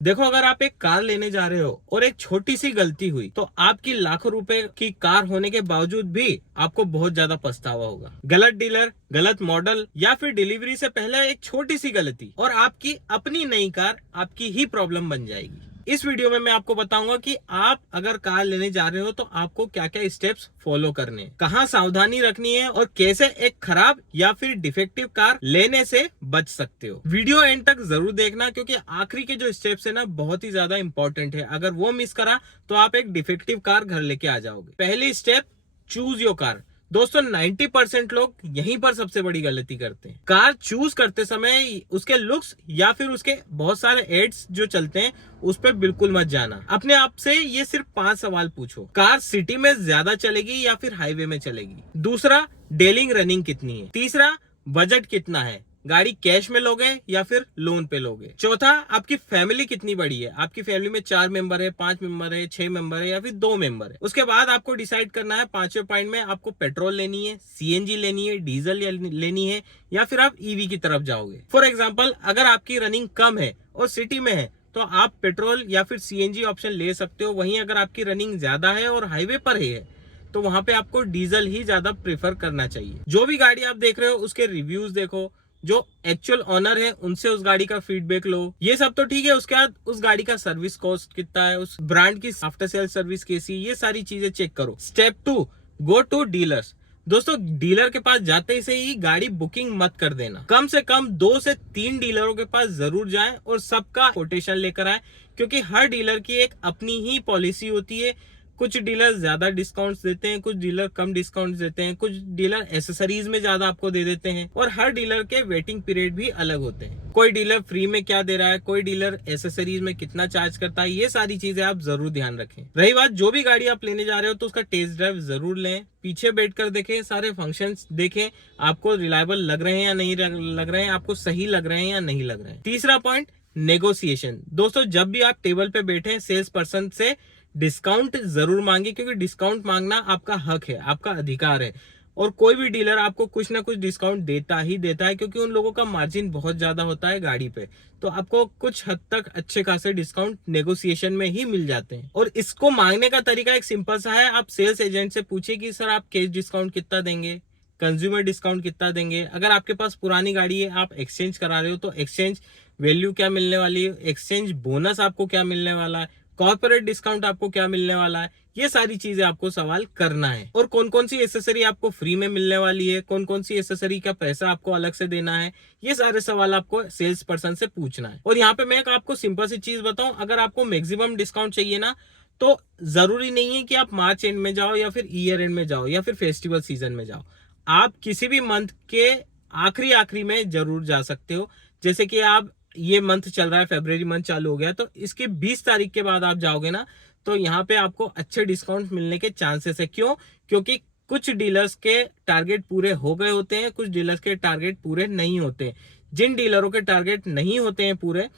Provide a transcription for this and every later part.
देखो, अगर आप एक कार लेने जा रहे हो और एक छोटी सी गलती हुई तो आपकी लाखों रुपए की कार होने के बावजूद भी आपको बहुत ज्यादा पछतावा होगा। गलत डीलर, गलत मॉडल या फिर डिलीवरी से पहले एक छोटी सी गलती और आपकी अपनी नई कार आपकी ही प्रॉब्लम बन जाएगी। इस वीडियो में मैं आपको बताऊंगा कि आप अगर कार लेने जा रहे हो तो आपको क्या क्या स्टेप्स फॉलो करने हैं, कहाँ सावधानी रखनी है और कैसे एक खराब या फिर डिफेक्टिव कार लेने से बच सकते हो। वीडियो एंड तक जरूर देखना, क्योंकि आखिरी के जो स्टेप्स है ना बहुत ही ज्यादा इंपॉर्टेंट है। अगर वो मिस करा तो आप एक डिफेक्टिव कार घर लेके आ जाओगे। पहली स्टेप, चूज योर कार। दोस्तों 90% लोग यहीं पर सबसे बड़ी गलती करते हैं। कार चूज करते समय उसके लुक्स या फिर उसके बहुत सारे एड्स जो चलते हैं उस पर बिल्कुल मत जाना। अपने आप से ये सिर्फ 5 सवाल पूछो। कार सिटी में ज्यादा चलेगी या फिर हाईवे में चलेगी? दूसरा, डेली रनिंग कितनी है? तीसरा, बजट कितना है? गाड़ी कैश में लोगे या फिर लोन पे लोगे? चौथा, आपकी फैमिली कितनी बड़ी है? आपकी फैमिली में 4 मेंबर है, 5 मेंबर है, 6 मेंबर है या फिर 2 मेंबर है? उसके बाद आपको डिसाइड करना है 5वें पॉइंट में आपको पेट्रोल लेनी है, सीएनजी लेनी है, डीजल लेनी है या फिर आप ईवी की तरफ जाओगे। फॉर एग्जाम्पल, अगर आपकी रनिंग कम है और सिटी में है तो आप पेट्रोल या फिर सीएनजी ऑप्शन ले सकते हो। वहीं अगर आपकी रनिंग ज्यादा है और हाईवे पर है तो वहां पे आपको डीजल ही ज्यादा प्रेफर करना चाहिए। जो भी गाड़ी आप देख रहे हो उसके रिव्यूज देखो, जो एक्चुअल ऑनर है उनसे उस गाड़ी का फीडबैक लो। ये सब तो ठीक है, उसके बाद उस गाड़ी का सर्विस कॉस्ट कितना है, उस ब्रांड की आफ्टर सेल सर्विस कैसी, ये सारी चीजें चेक करो। Step 2, go to dealers. दोस्तों, डीलर के पास जाते से ही गाड़ी बुकिंग मत कर देना। कम से कम 2 से 3 डीलरों के पास जरूर जाएं और सबका कोटेशन लेकर आए, क्योंकि हर डीलर की एक अपनी ही पॉलिसी होती है। कुछ डीलर ज्यादा डिस्काउंट्स देते हैं, कुछ डीलर कम डिस्काउंट्स देते हैं, कुछ डीलर एसेसरीज में ज्यादा आपको दे देते हैं और हर डीलर के वेटिंग पीरियड भी अलग होते हैं। कोई डीलर फ्री में क्या दे रहा है, कोई डीलर एसेसरीज में कितना चार्ज करता है, ये सारी चीजें आप जरूर ध्यान रखें। रही बात, जो भी गाड़ी आप लेने जा रहे हो तो उसका टेस्ट ड्राइव जरूर लें, पीछे बैठ कर देखें, सारे फंक्शंस देखें, आपको रिलायबल लग रहे हैं या नहीं लग रहे हैं, आपको सही लग रहे हैं या नहीं लग रहे हैं। तीसरा पॉइंट, नेगोशिएशन। दोस्तों, जब भी आप टेबल पे बैठे सेल्स पर्सन से डिस्काउंट जरूर मांगे, क्योंकि डिस्काउंट मांगना आपका हक है, आपका अधिकार है। और कोई भी डीलर आपको कुछ ना कुछ डिस्काउंट देता ही देता है, क्योंकि उन लोगों का मार्जिन बहुत ज्यादा होता है गाड़ी पे। तो आपको कुछ हद तक अच्छे खासे डिस्काउंट नेगोशिएशन में ही मिल जाते हैं। और इसको मांगने का तरीका एक सिंपल सा है, आप सेल्स एजेंट से पूछिए कि सर आप कैश डिस्काउंट कितना देंगे, कंज्यूमर डिस्काउंट कितना देंगे। अगर आपके पास पुरानी गाड़ी है, आप एक्सचेंज करा रहे हो तो एक्सचेंज वैल्यू क्या मिलने वाली है, एक्सचेंज बोनस आपको क्या मिलने वाला है, कॉर्पोरेट डिस्काउंट आपको क्या मिलने वाला है, ये सारी चीजें आपको सवाल करना है। और कौन कौन सी एसेसरी आपको फ्री में मिलने वाली है, कौन कौन सी एसेसरी का पैसा आपको अलग से देना है, ये सारे सवाल आपको सेल्स पर्सन से पूछना है। और यहाँ पे मैं आपको सिंपल सी चीज बताऊं, अगर आपको मैक्सिमम डिस्काउंट चाहिए ना तो जरूरी नहीं है कि आप मार्च एंड में जाओ या फिर ईयर एंड में जाओ या फिर फेस्टिवल सीजन में जाओ। आप किसी भी मंथ के आखिरी में जरूर जा सकते हो। जैसे कि आप, ये मंथ चल रहा है, फरवरी मंथ चालू हो गया, तो इसके 20 तारीख के बाद आप जाओगे ना तो यहाँ पे आपको अच्छे डिस्काउंट मिलने के चांसेस है। क्यों? क्योंकि कुछ डीलर्स के टारगेट पूरे हो गए होते हैं, कुछ डीलर्स के टारगेट पूरे नहीं होते। जिन डीलरों के टारगेट नहीं होते हैं पूरे,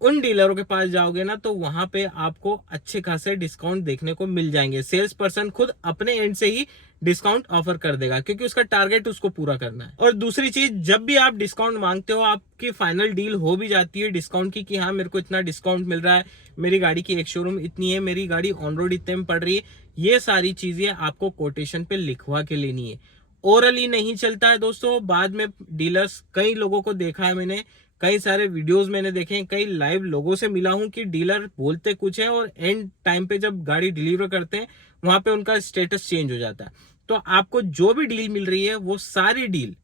उन डीलरों के पास जाओगे ना तो वहां पे आपको अच्छे खासे डिस्काउंट देखने को मिल जाएंगे। सेल्स पर्सन खुद अपने एंड से ही डिस्काउंट ऑफर कर देगा, क्योंकि उसका टारगेट उसको पूरा करना है। और दूसरी चीज, जब भी आप डिस्काउंट मांगते हो, आपकी फाइनल डील हो भी जाती है डिस्काउंट की कि हाँ मेरे को इतना डिस्काउंट मिल रहा है, मेरी गाड़ी की एक शोरूम इतनी है, मेरी गाड़ी ऑन रोड इतने में पड़ रही है, ये सारी चीजें आपको कोटेशन पे लिखवा के लेनी है। ओरली नहीं चलता है दोस्तों। बाद में डीलर्स, कई लोगों को देखा है मैंने, कई सारे वीडियोस मैंने देखे हैं, कई लाइव लोगों से मिला हूं कि डीलर बोलते कुछ है और एंड टाइम पे जब गाड़ी डिलीवर करते हैं वहां पे उनका स्टेटस चेंज हो जाता है। तो आपको जो भी डील मिल रही है वो सारी डील,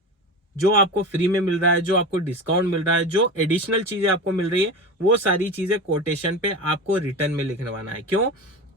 जो आपको फ्री में मिल रहा है, जो आपको डिस्काउंट मिल रहा है, जो एडिशनल चीजें आपको मिल रही है, वो सारी चीजें कोटेशन पे आपको रिटर्न में लिखवाना है। क्यों?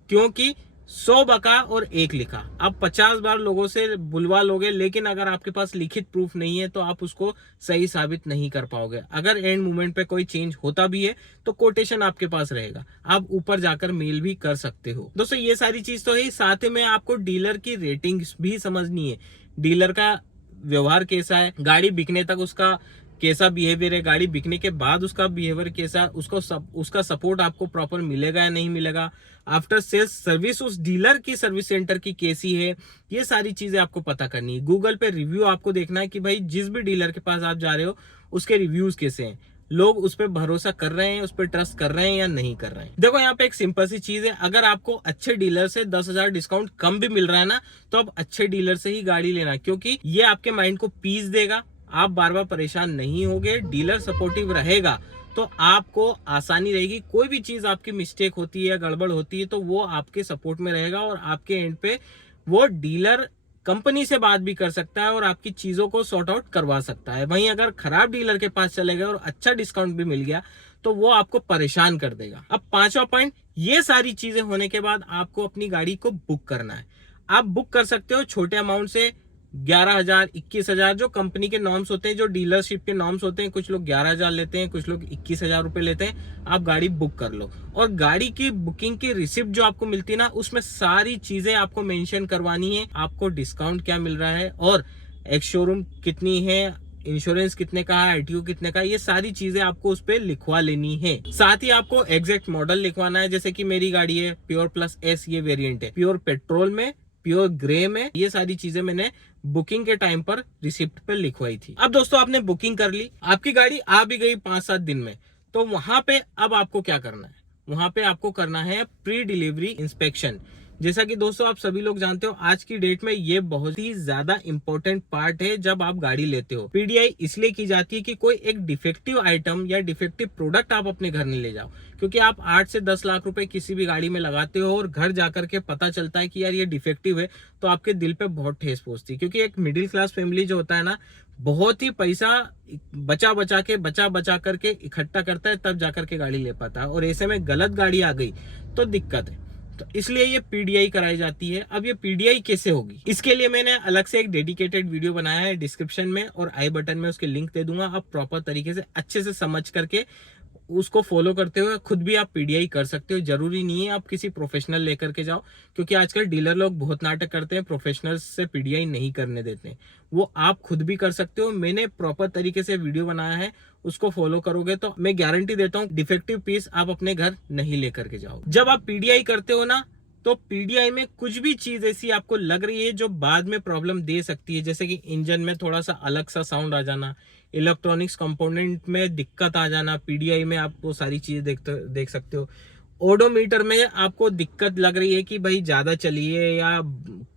क्योंकि 100 बका और 1 लिखा। आप 50 बार लोगों से बुलवा लोगे, लेकिन अगर आपके पास लिखित प्रूफ नहीं है तो आप उसको सही साबित नहीं कर पाओगे। अगर एंड मोमेंट पे कोई चेंज होता भी है तो कोटेशन आपके पास रहेगा, आप ऊपर जाकर मेल भी कर सकते हो। दोस्तों, ये सारी चीज तो है, साथ में आपको डीलर की रेटिंग भी समझनी है। डीलर का व्यवहार कैसा है, गाड़ी बिकने तक उसका कैसा बिहेवियर है, गाड़ी बिकने के बाद उसका बिहेवियर कैसा, उसका सपोर्ट आपको प्रॉपर मिलेगा या नहीं मिलेगा, आफ्टर सेल्स सर्विस उस डीलर की सर्विस सेंटर की कैसी है, ये सारी चीजें आपको पता करनी है। गूगल पे रिव्यू आपको देखना है कि भाई जिस भी डीलर के पास आप जा रहे हो उसके रिव्यूज कैसे हैं। लोग उस पर भरोसा कर रहे हैं, उस पर ट्रस्ट कर रहे हैं या नहीं कर रहे हैं। देखो यहाँ पे एक सिंपल सी चीज है, अगर आपको अच्छे डीलर से 10,000 डिस्काउंट कम भी मिल रहा है ना, तो आप अच्छे डीलर से ही गाड़ी लेना, क्योंकि ये आपके माइंड को पीस देगा, आप बार बार परेशान नहीं होगे। डीलर सपोर्टिव रहेगा तो आपको आसानी रहेगी। कोई भी चीज आपकी मिस्टेक होती है या गड़बड़ होती है तो वो आपके सपोर्ट में रहेगा और आपके एंड पे वो डीलर कंपनी से बात भी कर सकता है और आपकी चीजों को सॉर्ट आउट करवा सकता है। वहीं अगर खराब डीलर के पास चले गए और अच्छा डिस्काउंट भी मिल गया तो वो आपको परेशान कर देगा। अब 5वां पॉइंट, ये सारी चीजें होने के बाद आपको अपनी गाड़ी को बुक करना है। आप बुक कर सकते हो छोटे अमाउंट से, 11,000, 21,000 जो कंपनी के नॉर्म्स होते हैं, जो डीलरशिप के नॉर्म्स होते हैं। कुछ लोग 11,000 लेते हैं, कुछ लोग 21,000 रुपए लेते हैं। आप गाड़ी बुक कर लो और गाड़ी की बुकिंग की रिसिप्ट जो आपको मिलती है ना, उसमें सारी चीजें आपको मेंशन करवानी है। आपको डिस्काउंट क्या मिल रहा है और एक्स शोरूम कितनी है, इंश्योरेंस कितने का है, आईटीओ कितने का है, ये सारी चीजें आपको उस पर लिखवा लेनी है। साथ ही आपको एग्जैक्ट मॉडल लिखवाना है। जैसे कि मेरी गाड़ी है प्योर प्लस एस, ये वेरिएंट है, प्योर पेट्रोल में, प्योर ग्रे में। ये सारी चीजें मैंने बुकिंग के टाइम पर रिसिप्ट पे लिखवाई थी। अब दोस्तों आपने बुकिंग कर ली, आपकी गाड़ी आ भी गई 5-7 दिन में, तो वहां पे अब आपको क्या करना है? वहां पे आपको करना है प्री डिलीवरी इंस्पेक्शन। जैसा कि दोस्तों आप सभी लोग जानते हो, आज की डेट में ये बहुत ही ज्यादा इंपॉर्टेंट पार्ट है जब आप गाड़ी लेते हो। पीडीआई इसलिए की जाती है कि कोई एक डिफेक्टिव आइटम या डिफेक्टिव प्रोडक्ट आप अपने घर नहीं ले जाओ, क्योंकि आप 8 से 10 लाख रुपए किसी भी गाड़ी में लगाते हो और घर जाकर के पता चलता है कि यार ये डिफेक्टिव है, तो आपके दिल पे बहुत ठेस पहुंचती है। क्योंकि एक मिडिल क्लास फैमिली जो होता है ना, बहुत ही पैसा बचा बचा करके इकट्ठा करता है, तब जाकर के गाड़ी ले पाता है। और ऐसे में गलत गाड़ी आ गई तो दिक्कत है। तो इसलिए ये पीडीआई कराई जाती है। अब ये पीडीआई कैसे होगी, इसके लिए मैंने अलग से एक डेडिकेटेड वीडियो बनाया है, डिस्क्रिप्शन में और आई बटन में उसके लिंक दे दूंगा। आप प्रॉपर तरीके से अच्छे से समझ करके उसको फॉलो करते हुए खुद भी आप पीडीआई कर सकते हो। जरूरी नहीं है आप किसी प्रोफेशनल लेकर के जाओ, क्योंकि आजकल डीलर लोग बहुत नाटक करते हैं, प्रोफेशनल्स से पीडीआई नहीं करने देते। वो आप खुद भी कर सकते हो। मैंने प्रॉपर तरीके से वीडियो बनाया है, उसको फॉलो करोगे तो मैं गारंटी देता हूँ डिफेक्टिव पीस आप अपने घर नहीं लेकर के जाओ। जब आप पीडीआई करते हो ना, तो पीडीआई में कुछ भी चीज ऐसी आपको लग रही है जो बाद में प्रॉब्लम दे सकती है, जैसे कि इंजन में थोड़ा सा अलग सा साउंड आ जाना, इलेक्ट्रॉनिक्स कंपोनेंट में दिक्कत आ जाना, पीडीआई में आप वो सारी चीजें देख सकते हो। ओडोमीटर में आपको दिक्कत लग रही है कि भाई ज्यादा चलिए या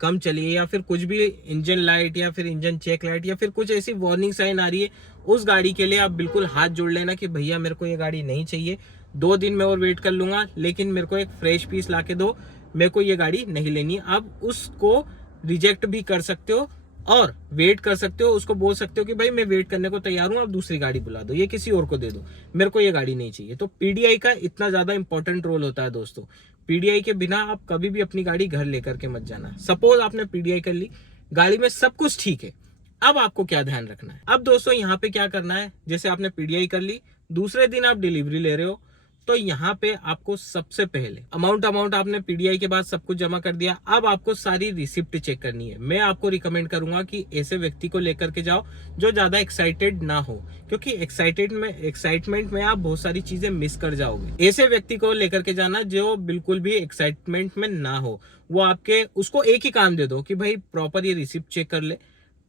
कम चलिए, या फिर कुछ भी इंजन लाइट या फिर इंजन चेक लाइट या फिर कुछ ऐसी वार्निंग साइन आ रही है, उस गाड़ी के लिए आप बिल्कुल हाथ जोड़ लेना कि भैया मेरे को ये गाड़ी नहीं चाहिए, 2 दिन में और वेट कर लूंगा, लेकिन मेरे को एक फ्रेश पीस ला के दो, मेरे को ये गाड़ी नहीं लेनी। आप उसको रिजेक्ट भी कर सकते हो और वेट कर सकते हो। उसको बोल सकते हो कि भाई मैं वेट करने को तैयार हूं, आप दूसरी गाड़ी बुला दो, ये किसी और को दे दो, मेरे को ये गाड़ी नहीं चाहिए। तो पीडीआई का इतना ज्यादा इंपॉर्टेंट रोल होता है दोस्तों। पीडीआई के बिना आप कभी भी अपनी गाड़ी घर लेकर के मत जाना। सपोज आपने पीडीआई कर ली, गाड़ी में सब कुछ ठीक है, अब आपको क्या ध्यान रखना है? अब दोस्तों यहाँ पे क्या करना है, जैसे आपने पीडीआई कर ली, दूसरे दिन आप डिलीवरी ले रहे हो, तो यहाँ पे आपको सबसे पहले अमाउंट आपने पीडीआई के बाद सब कुछ जमा कर दिया। अब आपको सारी रिसिप्ट चेक करनी है। मैं आपको रिकमेंड करूंगा कि ऐसे व्यक्ति को लेकर के जाओ जो ज्यादा एक्साइटेड ना हो, क्योंकि एक्साइटमेंट में आप बहुत सारी चीजें मिस कर जाओगे। ऐसे व्यक्ति को लेकर के जाना जो बिल्कुल भी एक्साइटमेंट में ना हो। वो आपके उसको एक ही काम दे दो कि भाई प्रॉपर ये रिसिप्ट चेक कर ले,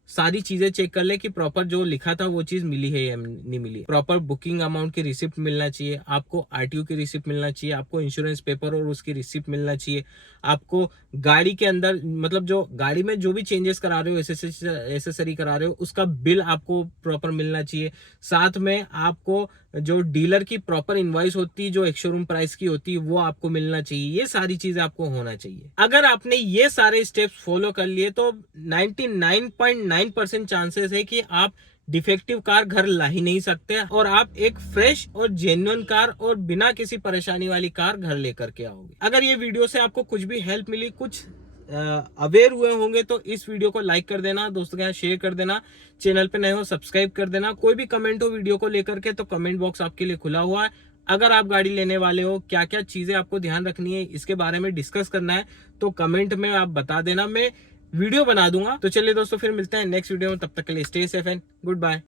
सारी चीजें चेक कर ले कि प्रॉपर जो लिखा था वो चीज मिली है या नहीं मिली। प्रॉपर बुकिंग अमाउंट की रिसिप्ट मिलना चाहिए, आपको आरटीओ की रिसिप्ट मिलना चाहिए, आपको इंश्योरेंस पेपर और उसकी रिसिप्ट मिलना चाहिए, आपको गाड़ी के अंदर मतलब जो गाड़ी में जो भी चेंजेस करा रहे हो, एसेसरी करा रहे हो, उसका बिल आपको प्रॉपर मिलना चाहिए। साथ में आपको जो डीलर की प्रॉपर इनवॉइस होती है, जो एक शोरूम प्राइस की होती है, वो आपको मिलना चाहिए। ये सारी चीजें आपको होना चाहिए। अगर आपने ये सारे स्टेप्स फॉलो कर लिए तो 99.9% चांसेस है कि आप डिफेक्टिव कार घर ला ही नहीं सकते और आप एक फ्रेश और जेन्युइन कार और बिना किसी परेशानी वाली कार घर लेकर के आओगे। अगर ये वीडियो से आपको कुछ भी हेल्प मिली, कुछ अवेयर हुए होंगे, तो इस वीडियो को लाइक कर देना, दोस्तों के साथ शेयर कर देना, चैनल पे नए हो सब्सक्राइब कर देना। कोई भी कमेंट हो वीडियो को लेकर के तो कमेंट बॉक्स आपके लिए खुला हुआ है। अगर आप गाड़ी लेने वाले हो, क्या क्या चीजें आपको ध्यान रखनी है, इसके बारे में डिस्कस करना है, तो कमेंट में आप बता देना, मैं वीडियो बना दूंगा। तो चलिए दोस्तों फिर मिलते हैं नेक्स्ट वीडियो में, तब तक के लिए stay safe and good bye.